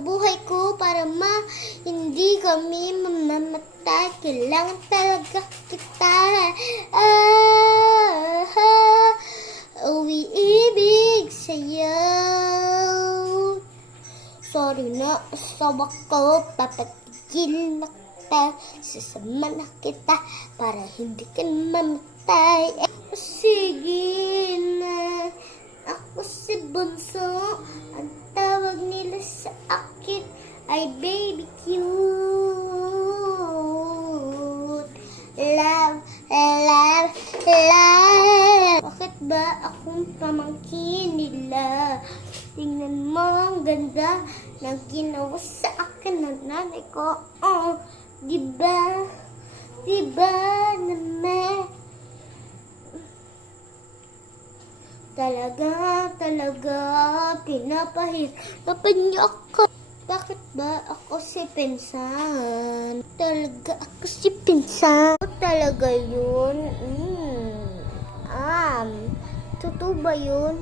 buhay ko para hindi kami mamamatay. Kailangan talaga kita. Uwi-ibig sa'yo. Sorry na, asawa ko. Papatigil na kita. Sasama na kita para hindi ka mamatay. Sige na. Ako si Bunso. Ang tawag nila sa akin ay Baby Cute. Love, love, love. Bakit ba akong pamangkin nila? Tingnan mo, ang ganda na ginawa sa akin ng nanay ko. Oh, diba? Diba naman? Talaga, pinapahirapan niyo ako. Bakit ba ako si Pinsan? Talaga ako si Pinsan. Talaga yun? Totoo ba yun?